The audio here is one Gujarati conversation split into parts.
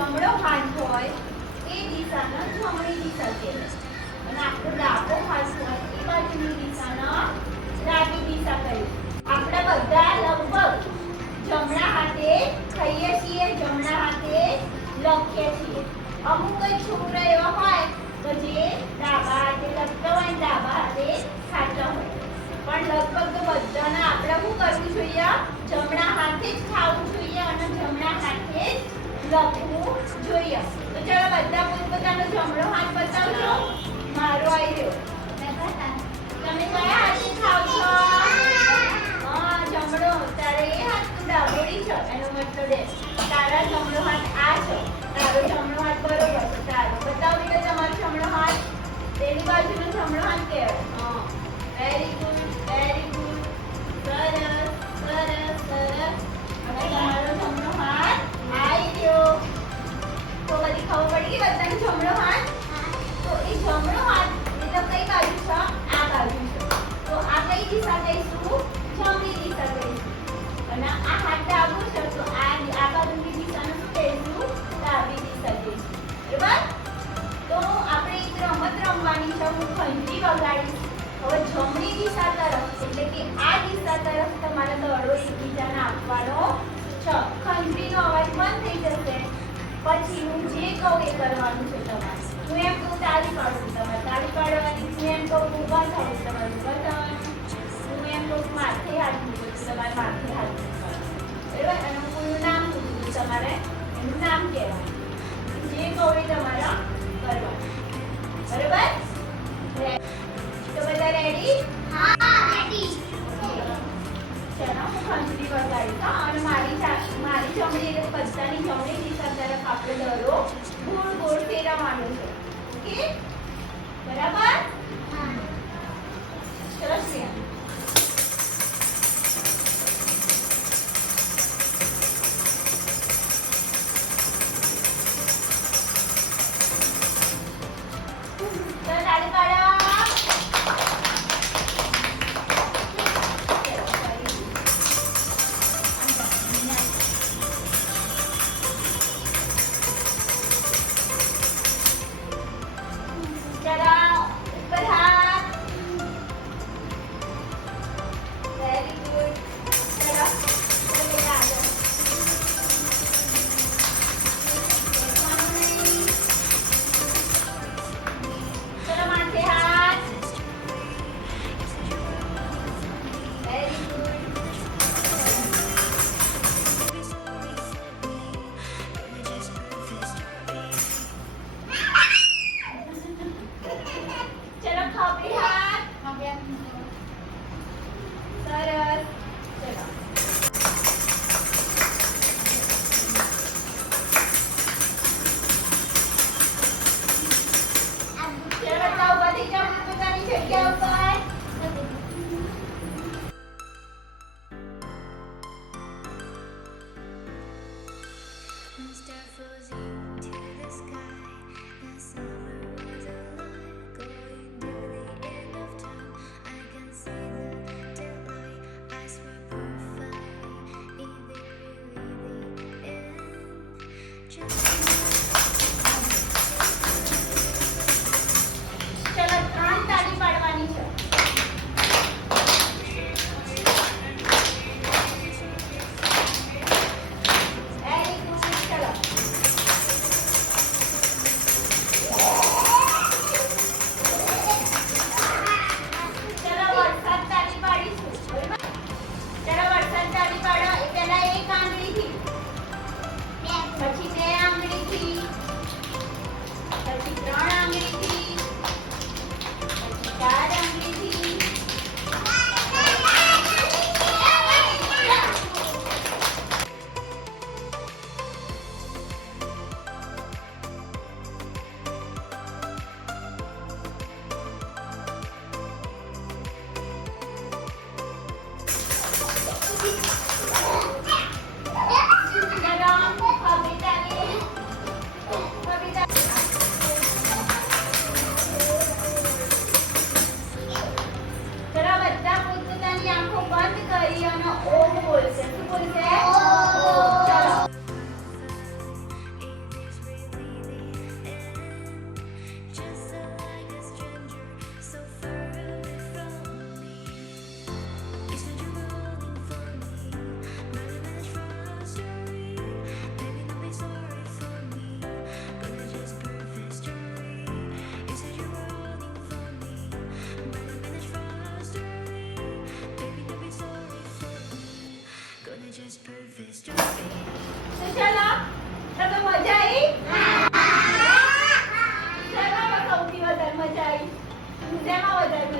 જમણો હાથ હોય એ દિશાને જમણી દિશા કહેવાય અને આપણો ડાબો હાથ હોય એ બાજુની દિશાને ડાબી દિશા કહીએ। આપણે બધા લગભગ જમણા હાથે ખાઈએ છીએ, જમણા હાથે લખીએ છીએ। અમુક જ છોકરા એવા હોય તો જે ડાબા હાથે લખતા હોય ડાબા હાથે ખાતા હોય, પણ લગભગ તો બધાને આપણે શું કરવું જોઈએ? જમણા હાથે જ ખાવું જોઈએ અને જમણા હાથે જ લખવું જોઈએ। તો ચાલો બધા પોતપોતાનો જમણો હાથ બતાવજો। મારો આવી રહ્યો, તમે કયા હાથે ખાવ છો? હા, જમણો। તારે એ હાથ તું ડાબોડી છે, એનો મતલબ એ તારા જમણો હાથ આ છે, તારો જમણો હાથ બરોબર છે। તારો બતાવી દો તમારો જમણો હાથ, તેની બાજુનો જમણો હાથ કહેવાય। હા, વેરી ગુડ, વેરી ગુડ, સરસ સરસ સરસ। હવે તમારો જમણો હાથ આવી ગયો। તો બધી ખબર પડી ગઈ બધાનો જમણો હાથ? તો એ જમણો હાથ એટલે કઈ બાજુ છે? આ બાજુ છે। તો આ કઈ દિશા કહીશું? જમણી દિશા કહીશું। અને આ હાથ ડાબો છે તો આ બાજુની દિશાને શું કહીશું? ડાબી દિશા કહીશું। બરાબર? તો આપણે એક રમત રમવાની છે, હું ઘંટી વગાડીશ। હવે જમણી દિશા તરફ એટલે કે આ દિશા તરફ તમારે દડો એકબીજાને આપવાનો છે। ઘંટીનો અવાજ બંધ થઈ જશે પછી હું જે કહું એ કરવાનું છે તમારે। હું એમ કહું તાળી પાડું, તમારે તાળી પાડવાની। હું એમ કહું ઊભા થાવ, તમારે ઊભા થવાનું। હું એમ કહું માથે હાથ મૂકું, તમારે માથે હાથ મૂકવાનું। બરાબર? અને હું કોઈનું નામ પૂછું, તમારે એનું નામ કહેવાનું। જે કહું એ તમારે કરવાનું। બરાબર? તો બધા રેડી? હા, રેડી। ચલો હું ઘંટડી વગાડીશ અને મારી જમણી એટલે બધાની જમણી દિશા તરફ આપણે દડો ગોળ ગોળ ફેરવવાનો છે। ઓકે? બરાબર? હા। ચલો શ્રેયા।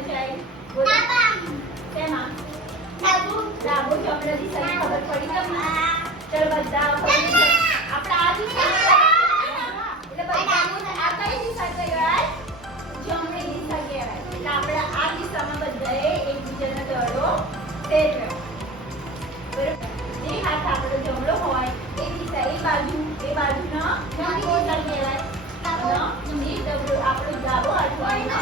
વંચાય? બોલો. શેમાં? ડાબો જમણો દિશાની ખબર પડી તમને? ચલો બધા આપણે આ દિશામાં એટલે બધા આ કઈ દિશા કહેવાય? જમણી દિશા કહેવાય. એટલે આપણે આ દિશામાં બધાએ એકબીજાનો દડો ફેરવ્યો. બરાબર? જે હાથ આપણો જમણો હોય એ દિશા એ બાજુનો જમણી દિશા કહેવાય. અને જે આપણો ડાબો હાથ હોય એનો